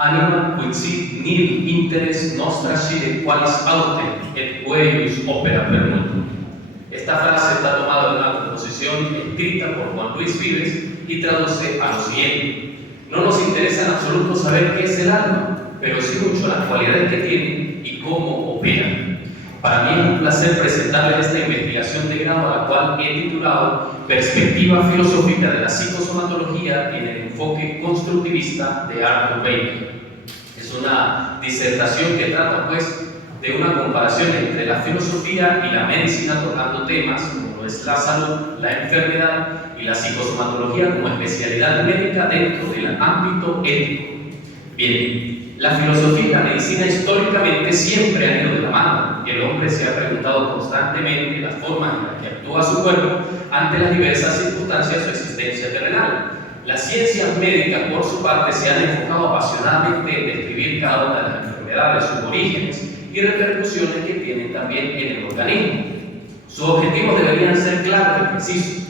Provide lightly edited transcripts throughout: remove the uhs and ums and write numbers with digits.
Anima quid sit nil interes nostra scide qualis autem et hueius opera per multum. Esta frase está tomada de una composición escrita por Juan Luis Vives y traduce a lo siguiente: no nos interesa en absoluto saber qué es el alma, pero sí mucho las cualidades que tiene y cómo opera. Para mí es un placer presentarles esta investigación de grado a la cual he titulado Perspectiva filosófica de la psicosomatología en el enfoque constructivista de Arthur Baker. Es una disertación que trata pues de una comparación entre la filosofía y la medicina, tocando temas como es la salud, la enfermedad y la psicosomatología como especialidad médica dentro del ámbito ético. Bien, la filosofía y la medicina históricamente siempre han ido de la mano. El hombre se ha preguntado constantemente las formas en las que actúa su cuerpo ante las diversas circunstancias de su existencia terrenal. Las ciencias médicas, por su parte, se han enfocado apasionadamente en describir cada una de las enfermedades, sus orígenes y repercusiones que tienen también en el organismo. Sus objetivos deberían ser claros y precisos: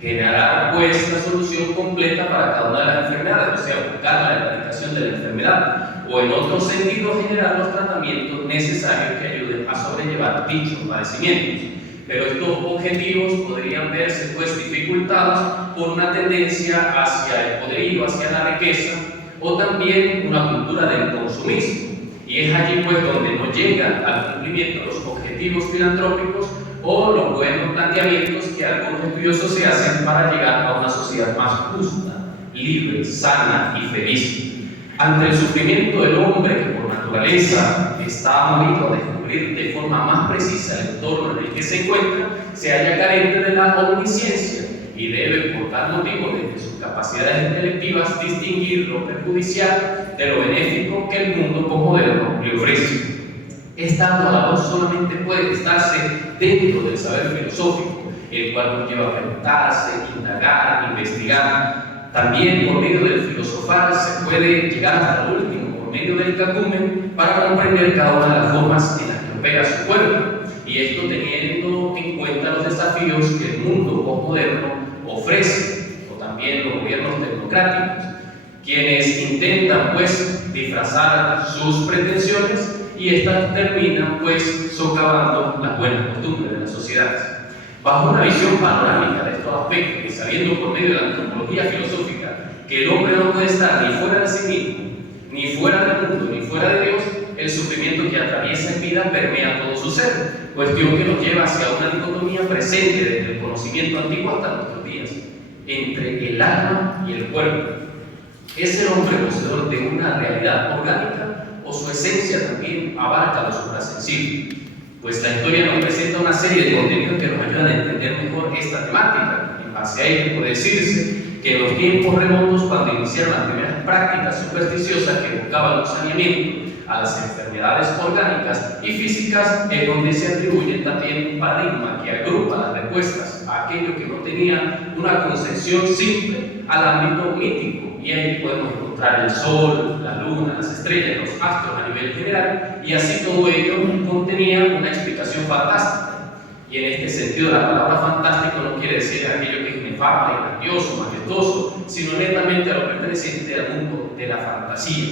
generar pues la solución completa para cada una de las enfermedades, o sea, buscar la erradicación de la enfermedad, o en otro sentido generar los tratamientos necesarios que ayuden a sobrellevar dichos padecimientos. Pero estos objetivos podrían verse pues dificultados por una tendencia hacia el poderío, hacia la riqueza, o también una cultura del consumismo. Y es allí pues donde no llegan al cumplimiento los objetivos filantrópicos o los buenos planteamientos que algunos estudiosos se hacen para llegar a una sociedad más justa, libre, sana y feliz. Ante el sufrimiento del hombre, que por naturaleza está movido a descubrir de forma más precisa el entorno en el que se encuentra, se halla carente de la omnisciencia y debe, por tal motivo, desde sus capacidades intelectivas, distinguir lo perjudicial de lo benéfico que el mundo posmoderno le ofrece. Esta labor solamente puede estarse dentro del saber filosófico, el cual nos lleva a preguntarse, indagar, investigar. También por medio del filosofar se puede llegar hasta lo último, por medio del cacumen, para comprender cada una de las formas en las que opera su cuerpo, y esto teniendo en cuenta los desafíos que el mundo postmoderno ofrece, o también los gobiernos tecnocráticos, quienes intentan pues disfrazar sus pretensiones y estas terminan pues socavando las buenas costumbres de las sociedades. Bajo una visión panorámica de estos aspectos y sabiendo por medio de la antropología filosófica que el hombre no puede estar ni fuera de sí mismo, ni fuera del mundo, ni fuera de Dios, el sufrimiento que atraviesa en vida permea todo su ser, cuestión que nos lleva hacia una dicotomía presente desde el conocimiento antiguo hasta nuestros días, entre el alma y el cuerpo. ¿Es el hombre poseedor de una realidad orgánica o su esencia también abarca lo suprasensible? Pues la historia nos presenta una serie de contenidos que nos ayudan a entender mejor esta temática. En base a ello puede decirse que en los tiempos remotos, cuando iniciaron las primeras prácticas supersticiosas que buscaban un saneamiento a las enfermedades orgánicas y físicas, es donde se atribuye también un paradigma que agrupa las respuestas a aquello que no tenía una concepción simple al ámbito mítico. Y ahí podemos encontrar el sol, la luna, las estrellas, los astros a nivel general, y así todo ello contenía una explicación fantástica. Y en este sentido, la palabra fantástico no quiere decir aquello que es inefable, grandioso, majestuoso, sino netamente a lo perteneciente al mundo de la fantasía.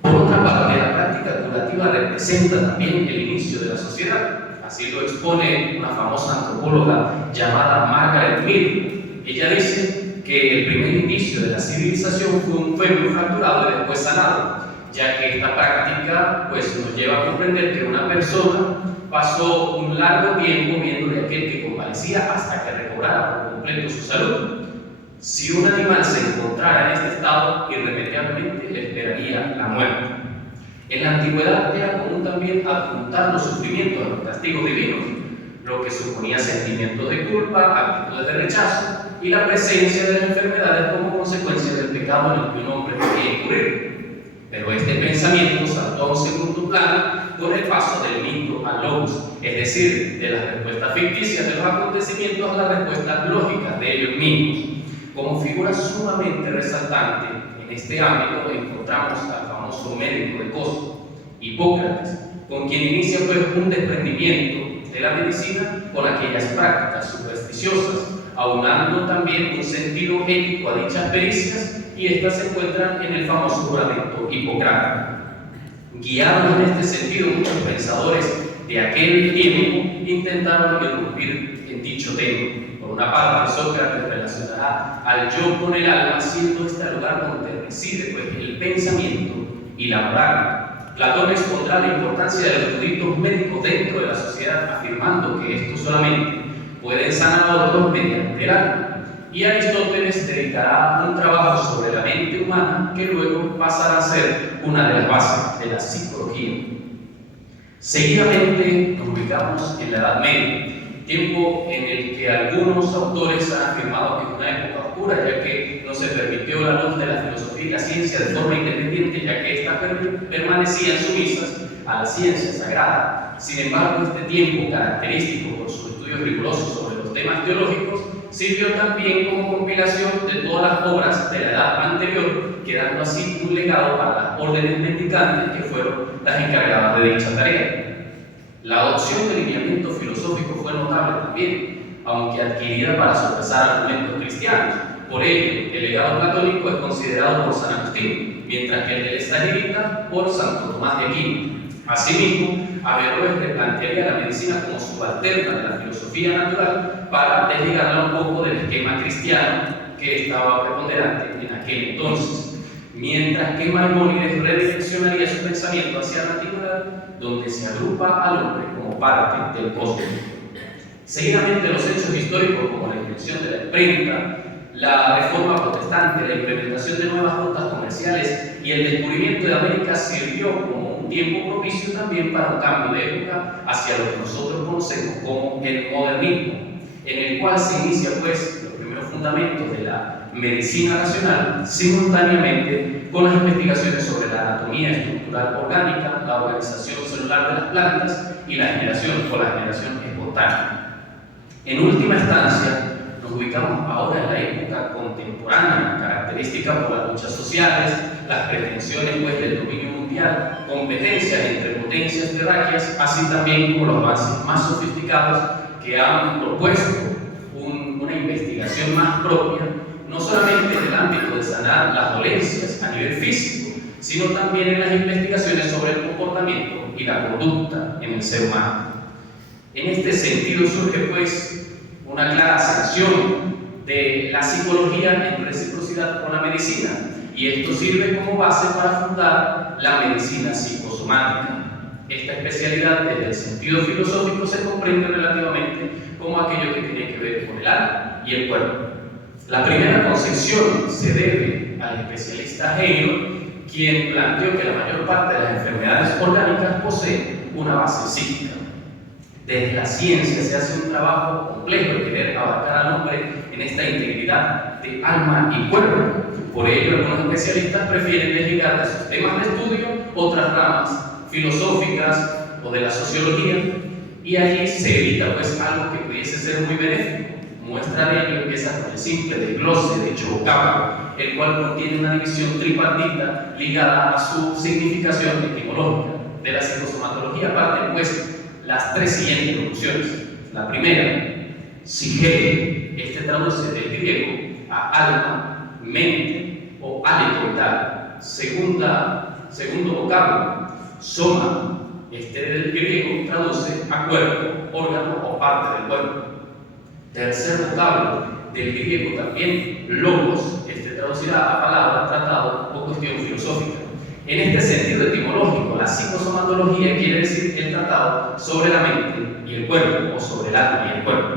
Por otra parte, la práctica curativa representa también el inicio de la sociedad. Así lo expone una famosa antropóloga llamada Margaret Mead. Ella dice que el primer inicio de la civilización fue un fémur fracturado y después sanado, ya que esta práctica pues, nos lleva a comprender que una persona pasó un largo tiempo viendo de aquel que convalecía hasta que recobrara por completo su salud. Si un animal se encontrara en este estado, irremediablemente le esperaría la muerte. En la antigüedad era común también apuntar los sufrimientos a los castigos divinos, lo que suponía sentimientos de culpa, actitudes de rechazo y la presencia de las enfermedades como consecuencia del pecado en el que un hombre podía incurrir. Pero este pensamiento saltó a un segundo plano con el paso del mito al logos, es decir, de las respuestas ficticias de los acontecimientos a las respuestas lógicas de ellos mismos. Como figura sumamente resaltante en este ámbito encontramos al famoso médico de Kos, Hipócrates, con quien inicia pues un desprendimiento de la medicina con aquellas prácticas supersticiosas, aunando también un sentido ético a dichas pericias, y estas se encuentran en el famoso juramento hipocrático. Guiados en este sentido, muchos pensadores de aquel tiempo intentaron irrumpir en dicho tema. Por una parte, Sócrates relacionará al yo con el alma, siendo este el lugar donde reside pues, el pensamiento y la moral. Platón expondrá la importancia de los eruditos médicos dentro de la sociedad, afirmando que estos solamente pueden sanar a otros mediante el alma. Y Aristóteles dedicará un trabajo sobre la mente humana que luego pasará a ser una de las bases de la psicología. Seguidamente nos ubicamos en la Edad Media, tiempo en el que algunos autores han afirmado que es una época oscura, ya que no se permitió la luz de la filosofía y la ciencia de forma independiente, ya que éstas permanecían sumisas a la ciencia sagrada. Sin embargo, este tiempo, característico por sus estudios rigurosos sobre los temas teológicos, sirvió también como compilación de todas las obras de la edad anterior, quedando así un legado para las órdenes mendicantes que fueron las encargadas de dicha tarea. La adopción del lineamiento filosófico fue notable también, aunque adquirida para sopesar argumentos cristianos. Por ello, el legado platónico es considerado por San Agustín, mientras que el del Estagirita por Santo Tomás de Aquino. Asimismo, Averroes replantearía la medicina como subalterna de la filosofía natural para desligarla un poco del esquema cristiano que estaba preponderante en aquel entonces, mientras que Maimónides redireccionaría su pensamiento hacia la antigüedad, donde se agrupa al hombre como parte del cosmos. Seguidamente, los hechos históricos como la invención de la imprenta, la reforma protestante, la implementación de nuevas rutas comerciales y el descubrimiento de América sirvió como un tiempo propicio también para un cambio de época hacia lo que nosotros conocemos como el modernismo, en el cual se inicia pues los primeros fundamentos de la medicina racional simultáneamente con las investigaciones sobre la anatomía estructural orgánica, la organización celular de las plantas y la generación espontánea. En última instancia, nos ubicamos ahora en la época contemporánea, característica por las luchas sociales, las pretensiones pues, del dominio mundial, competencias entre potencias terráqueas, así también como los avances más sofisticados que han propuesto una investigación más propia, no solamente en el ámbito de sanar las dolencias a nivel físico, sino también en las investigaciones sobre el comportamiento y la conducta en el ser humano. En este sentido surge pues una clara ascensión de la psicología en reciprocidad con la medicina, y esto sirve como base para fundar la medicina psicosomática. Esta especialidad desde el sentido filosófico se comprende relativamente como aquello que tiene que ver con el alma y el cuerpo. La primera concepción se debe al especialista Heino, quien planteó que la mayor parte de las enfermedades orgánicas poseen una base psíquica. Desde la ciencia se hace un trabajo complejo de querer abarcar al hombre en esta integridad de alma y cuerpo. Por ello, algunos especialistas prefieren desligar de sus temas de estudio otras ramas filosóficas o de la sociología, y allí se evita pues algo que pudiese ser muy benéfico. Muestra de ello empieza con el simple desglose de dicho vocablo, el cual contiene una división tripartita ligada a su significación etimológica. De la psicosomatología parten pues las tres siguientes locuciones. La primera, psique, este traduce del griego a alma, mente o hálito vital. Segundo vocablo, soma, este del griego traduce a cuerpo, órgano o parte del cuerpo. Tercer vocablo, del griego también, logos, este traducirá a palabra, tratado o cuestión filosófica. En este sentido etimológico, la psicosomatología quiere decir el tratado sobre la mente y el cuerpo, o sobre el alma y el cuerpo.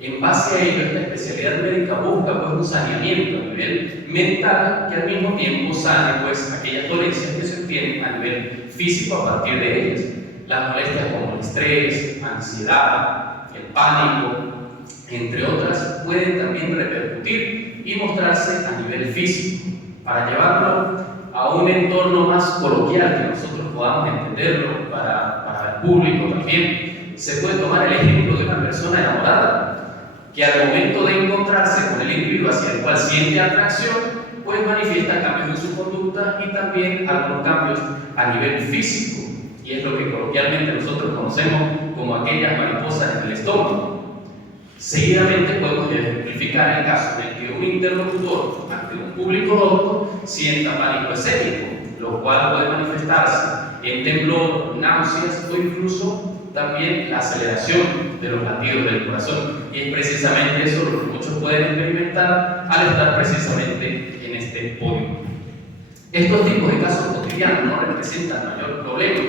En base a ello, esta especialidad médica busca pues, un saneamiento a nivel mental que al mismo tiempo sane pues, aquellas dolencias que se obtienen a nivel físico a partir de ellas. Las molestias como el estrés, ansiedad, el pánico, entre otras, pueden también repercutir y mostrarse a nivel físico. Para llevarlo a un entorno más coloquial que nosotros podamos entenderlo para el público también, se puede tomar el ejemplo de una persona enamorada que al momento de encontrarse con el individuo hacia el cual siente atracción, pues manifiesta cambios en su conducta y también algunos cambios a nivel físico, y es lo que coloquialmente nosotros conocemos como aquellas mariposas en el estómago. Seguidamente podemos ejemplificar el caso en el que un interlocutor ante un público docto sienta pánico escénico, lo cual puede manifestarse en temblor, náuseas o incluso también la aceleración de los latidos del corazón. Y es precisamente eso lo que muchos pueden experimentar al estar precisamente en este podio. Estos tipos de casos cotidianos no representan mayor problema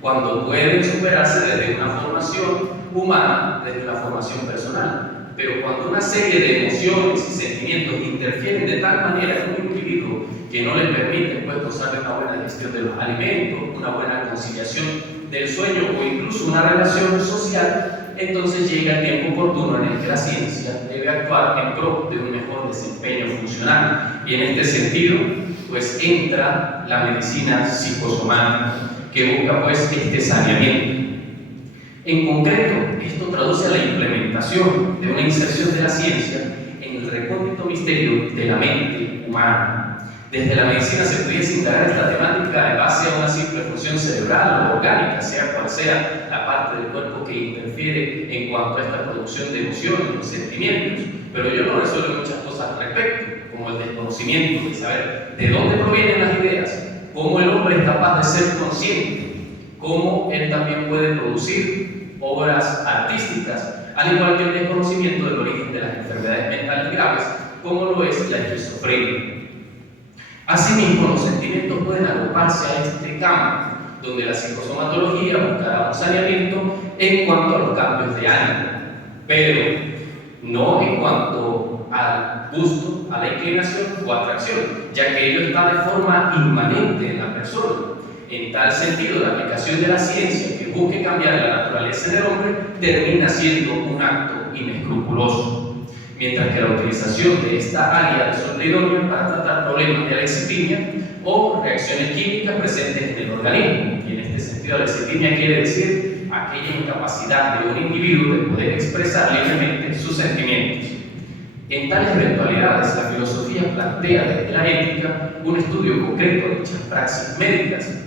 cuando pueden superarse desde una formación humana, desde una formación personal. Pero cuando una serie de emociones y sentimientos interfieren de tal manera en un individuo que no le permiten pues, gozar de una buena gestión de los alimentos, una buena conciliación del sueño o incluso una relación social, entonces llega el tiempo oportuno en el que la ciencia debe actuar en pro de un mejor desempeño funcional. Y en este sentido, pues entra la medicina psicosomática, que busca pues este saneamiento. En concreto, esto traduce a la implementación de una inserción de la ciencia en el recóndito misterio de la mente humana. Desde la medicina se pudiese indagar esta temática en base a una simple función cerebral o orgánica, sea cual sea la parte del cuerpo que interfiere en cuanto a esta producción de emociones o sentimientos, pero yo no resuelvo muchas cosas al respecto, como el desconocimiento de saber de dónde provienen las ideas, cómo el hombre es capaz de ser consciente, cómo él también puede producir obras artísticas, al igual que el desconocimiento del origen de las enfermedades mentales graves, como lo es la esquizofrenia. Asimismo, los sentimientos pueden agruparse a este campo, donde la psicosomatología buscará un saneamiento en cuanto a los cambios de ánimo, pero no en cuanto al gusto, a la inclinación o atracción, ya que ello está de forma inmanente en la persona. En tal sentido, la aplicación de la ciencia que busque cambiar la naturaleza del hombre termina siendo un acto inescrupuloso, mientras que la utilización de esta área resulta idónea para tratar problemas de alexithymia o reacciones químicas presentes en el organismo. Y en este sentido, alexithymia quiere decir aquella incapacidad de un individuo de poder expresar libremente sus sentimientos. En tales eventualidades, la filosofía plantea desde la ética un estudio concreto de dichas praxis médicas,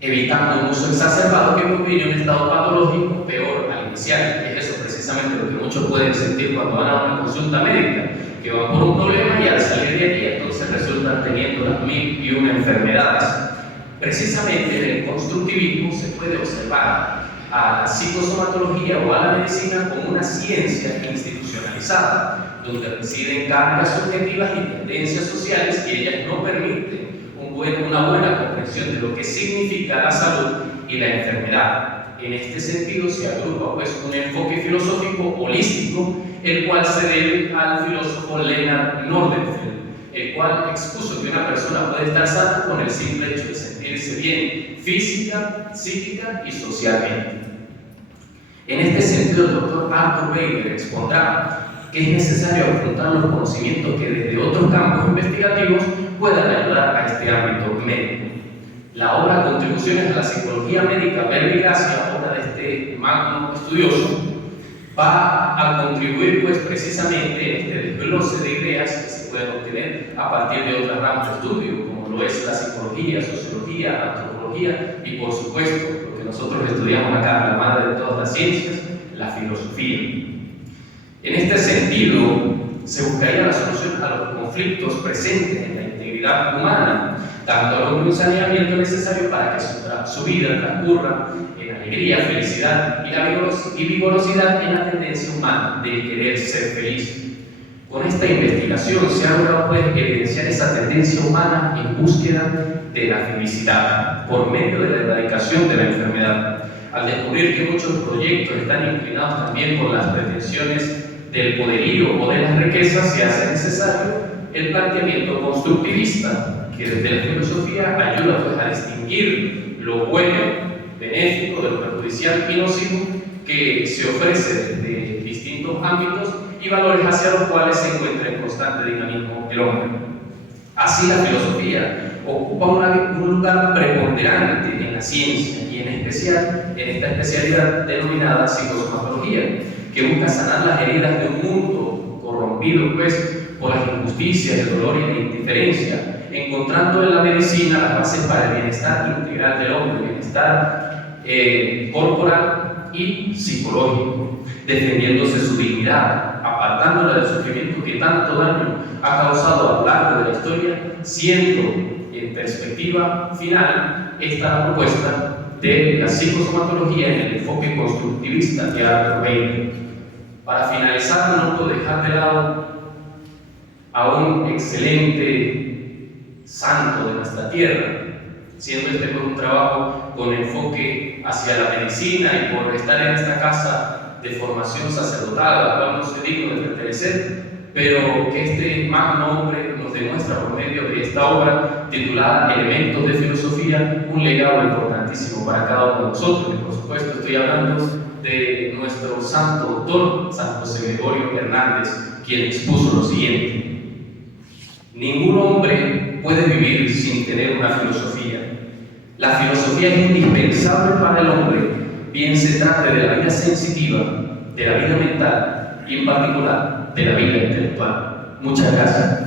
evitando un uso exacerbado que propine un estado patológico peor al inicial. Y es eso precisamente lo que muchos pueden sentir cuando van a una consulta médica, que van por un problema y al salir de allí entonces resultan teniendo las 1001 enfermedades. Precisamente en el constructivismo se puede observar a la psicosomatología o a la medicina como una ciencia institucionalizada, donde residen cargas subjetivas y tendencias sociales que ellas no permiten una buena comprensión de lo que significa la salud y la enfermedad. En este sentido se agrupa pues un enfoque filosófico holístico, el cual se debe al filósofo Leonard Nordenfeld, el cual expuso que una persona puede estar sana con el simple hecho de sentirse bien física, psíquica y socialmente. En este sentido, el doctor Arthur Bader expondrá que es necesario afrontar los conocimientos que desde otros campos investigativos puedan ayudar a este ámbito médico. La obra Contribuciones a la Psicología Médica, Verbi Gracia, obra de este magno estudioso, va a contribuir pues precisamente en este desglose de ideas que se pueden obtener a partir de otras ramas de estudio, como lo es la psicología, sociología, antropología y por supuesto lo que nosotros estudiamos acá, la madre de todas las ciencias, la filosofía. En este sentido, se buscaría la solución a los conflictos presentes en la integridad humana, dando al hombre un saneamiento necesario para que su vida transcurra en alegría, felicidad y vigorosidad en la tendencia humana de querer ser feliz. Con esta investigación se ha logrado evidenciar esa tendencia humana en búsqueda de la felicidad por medio de la erradicación de la enfermedad, al descubrir que muchos proyectos están inclinados también por las pretensiones del poderío o de las riquezas, se hace necesario el planteamiento constructivista, que desde la filosofía ayuda pues, a distinguir lo bueno, benéfico, de lo perjudicial y nocivo que se ofrece desde distintos ámbitos y valores hacia los cuales se encuentra en constante dinamismo el hombre. Así la filosofía ocupa un lugar preponderante en la ciencia y en especial en esta especialidad denominada psicosomatología, que busca sanar las heridas de un mundo corrompido pues, por las injusticias, el dolor y la indiferencia, encontrando en la medicina las bases para el bienestar integral del hombre, el bienestar corporal, y psicológico, defendiéndose su dignidad, apartándola del sufrimiento que tanto daño ha causado a lo largo de la historia, siendo en perspectiva final esta la propuesta de la psicosomatología en el enfoque constructivista de Arthur Weiner. Para finalizar, no puedo dejar de lado a un excelente santo de nuestra tierra, siendo este por un trabajo con enfoque hacia la medicina y por estar en esta casa de formación sacerdotal a la cual no soy digno de pertenecer, pero que este magno hombre nos demuestra por medio de esta obra titulada Elementos de Filosofía un legado importantísimo para cada uno de nosotros. Y por supuesto estoy hablando de nuestro santo doctor, San José Gregorio Hernández, quien expuso lo siguiente: ningún hombre puede vivir sin tener una filosofía. La filosofía es indispensable para el hombre, bien se trate de la vida sensitiva, de la vida mental y en particular de la vida intelectual. Muchas gracias.